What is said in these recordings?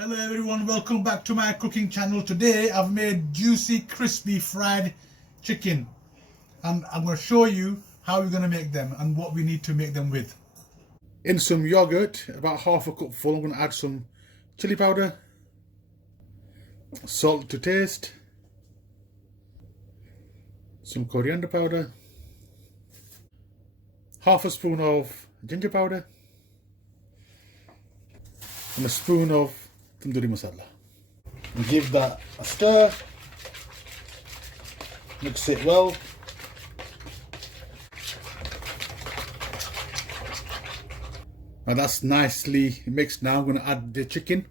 Hello everyone, welcome back to my cooking channel. Today I've made juicy, crispy fried chicken and I'm going to show you how we're going to make them and what we need to make them with. In some yogurt, about half a cupful, I'm going to add some chili powder, salt to taste, some coriander powder, half a spoon of ginger powder and a spoon of tandoori masala. And give that a stir, mix it well. Now that's nicely mixed. Now I'm going to add the chicken.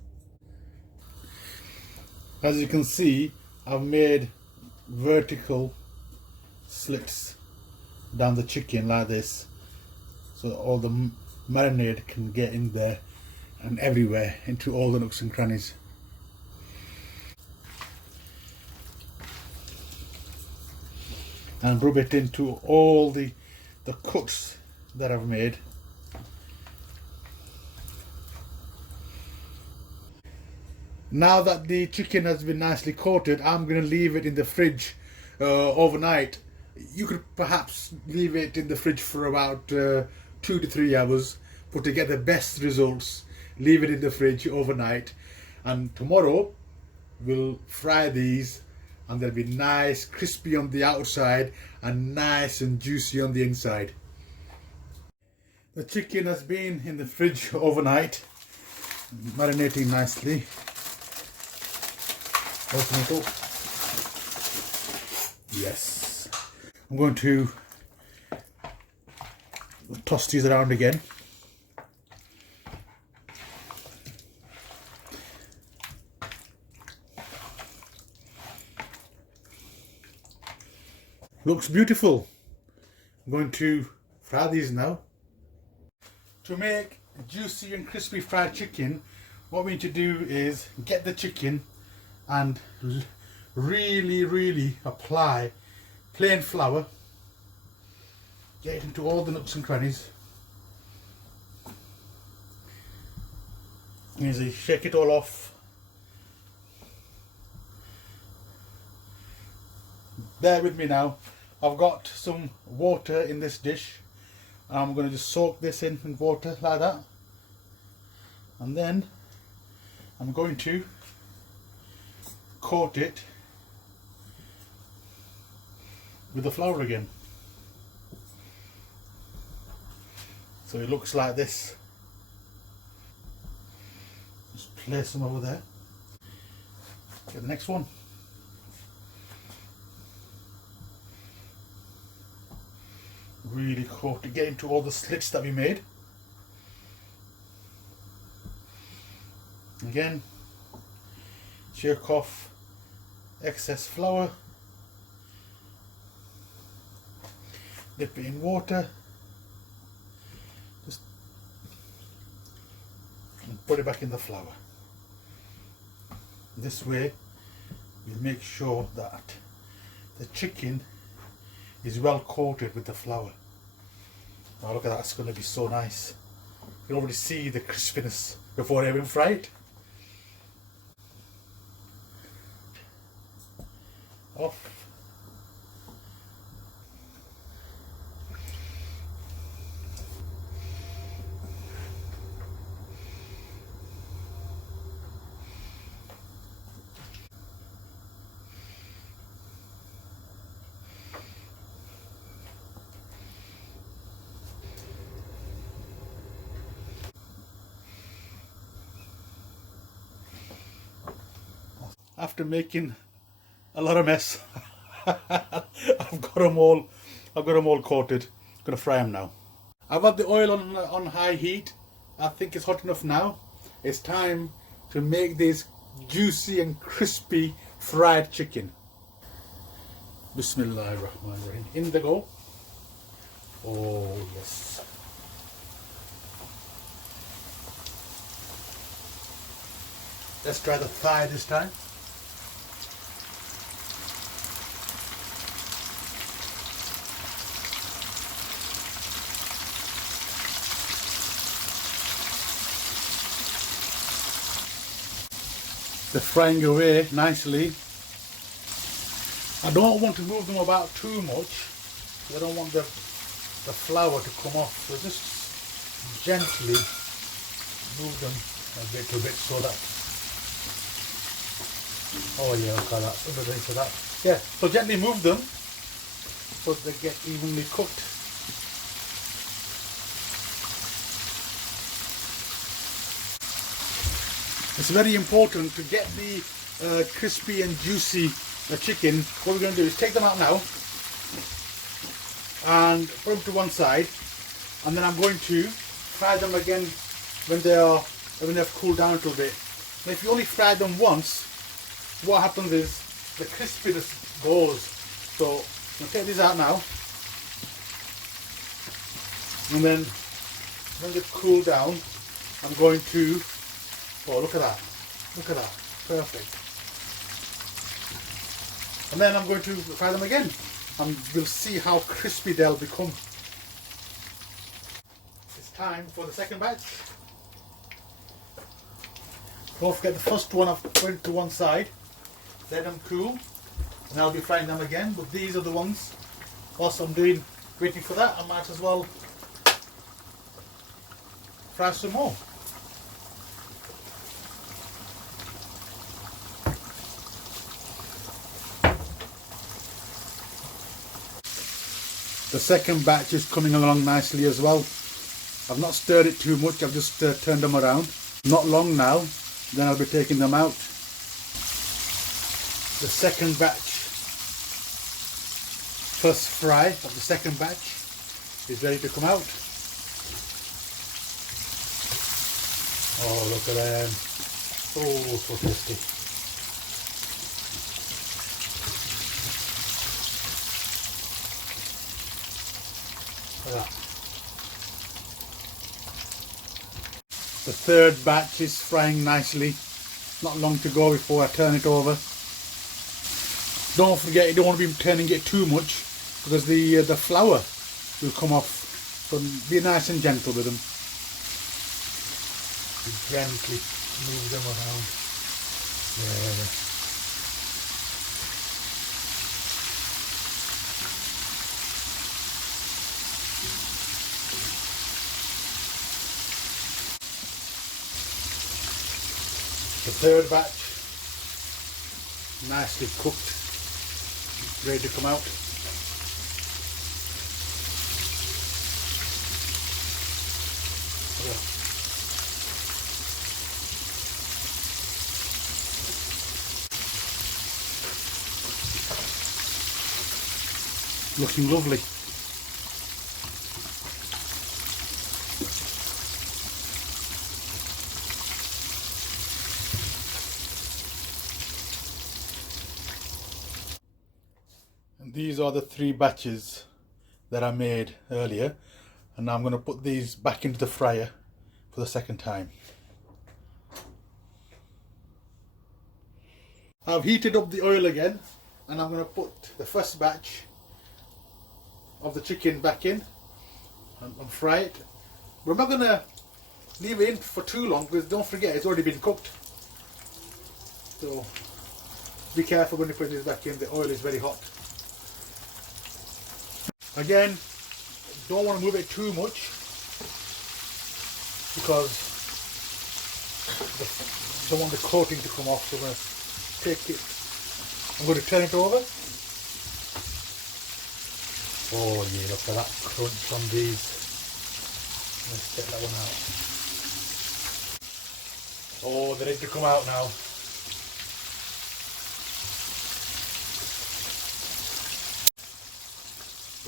As you can see, I've made vertical slits down the chicken like this, so all the marinade can get in there and everywhere, into all the nooks and crannies. And rub it into all the cuts that I've made. Now that the chicken has been nicely coated, I'm going to leave it in the fridge overnight. You could perhaps leave it in the fridge for about 2 to 3 hours, but to get the best results, leave it in the fridge overnight. And tomorrow we'll fry these and they'll be nice, crispy on the outside and nice and juicy on the inside. The chicken has been in the fridge overnight, marinating nicely. Open it up. Yes. I'm going to toss these around again. Looks beautiful. I'm going to fry these now. To make juicy and crispy fried chicken, what we need to do is get the chicken and really apply plain flour. Get it into all the nooks and crannies. Easy, shake it all off. Bear with me now. I've got some water in this dish. I'm going to just soak this in water like that. And then I'm going to coat it with the flour again. So it looks like this. Just place them over there. Get the next one. Really coat it, get into all the slits that we made. Again, shake off excess flour, dip it in water, just and put it back in the flour. This way we'll make sure that the chicken is well coated with the flour. Now look at that, it's going to be so nice. You can already see the crispiness before I even fry it. Off. After making a lot of mess, I've got them all coated. I'm gonna fry them now. I've had the oil on high heat. I think it's hot enough now. It's time to make this juicy and crispy fried chicken. Bismillahirrahmanirrahim. In they go. Oh yes. Let's try the thigh this time. They're frying away nicely. I don't want to move them about too much. I don't want the flour to come off. So just gently move them a bit so that. Oh yeah, look at that. Underneath of that. Yeah. So gently move them so they get evenly cooked. It's very important to get the crispy and juicy chicken. What we're going to do is take them out now and put them to one side, and then I'm going to fry them again when they've cooled down a little bit. And if you only fry them once, what happens is the crispiness goes. So I'm going to take these out now, and then when they've cooled down, I'm going to, oh look at that, perfect. And then I'm going to fry them again, and we'll see how crispy they'll become. It's time for the second batch. Don't forget the first one I've put to one side, let them cool, and I'll be frying them again. But these are the ones, whilst I'm waiting for that, I might as well fry some more. The second batch is coming along nicely as well. I've not stirred it too much, I've just turned them around. Not long now, then I'll be taking them out. The second batch, first fry of the second batch is ready to come out. Oh, look at them. Oh, so tasty. The third batch is frying nicely. Not long to go before I turn it over. Don't forget, you don't want to be turning it too much because the flour will come off. So be nice and gentle with them. Gently move them around. Yeah. The third batch, nicely cooked, ready to come out. Looking lovely. These are the 3 batches that I made earlier, and now I'm going to put these back into the fryer for the second time. I've heated up the oil again, and I'm going to put the first batch of the chicken back in and fry it. But I'm not going to leave it in for too long because don't forget it's already been cooked. So be careful when you put this back in, the oil is very hot. Again, don't want to move it too much because I don't want the coating to come off. So I'm going to take it, I'm going to turn it over. Oh yeah, look at that crunch on these. Let's get that one out. Oh, they're ready to come out now.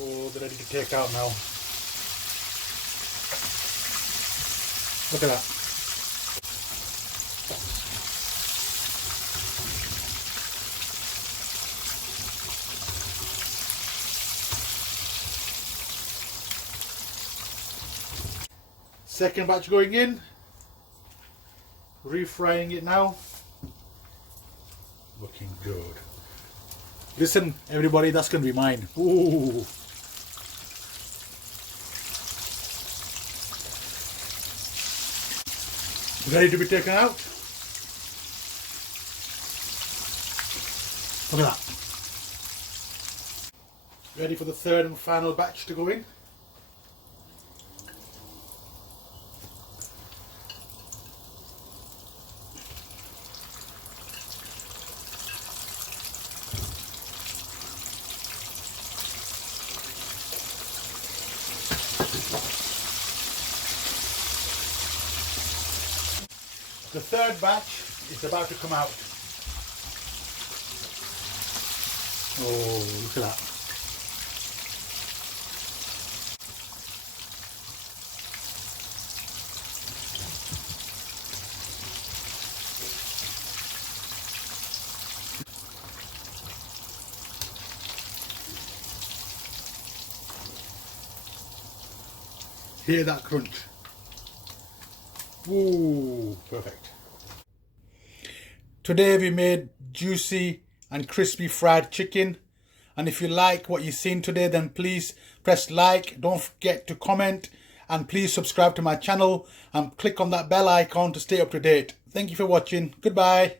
Oh, they're ready to take out now. Look at that. Second batch going in. Refrying it now. Looking good. Listen, everybody, that's going to be mine. Ooh. Ready to be taken out. Look at that. Ready for the third and final batch to go in. The third batch is about to come out. Oh, look at that. Hear that crunch. Ooh, perfect. Today we made juicy and crispy fried chicken, and if you like what you've seen today, then please press like, don't forget to comment, and please subscribe to my channel and click on that bell icon to stay up to date. Thank you for watching. Goodbye.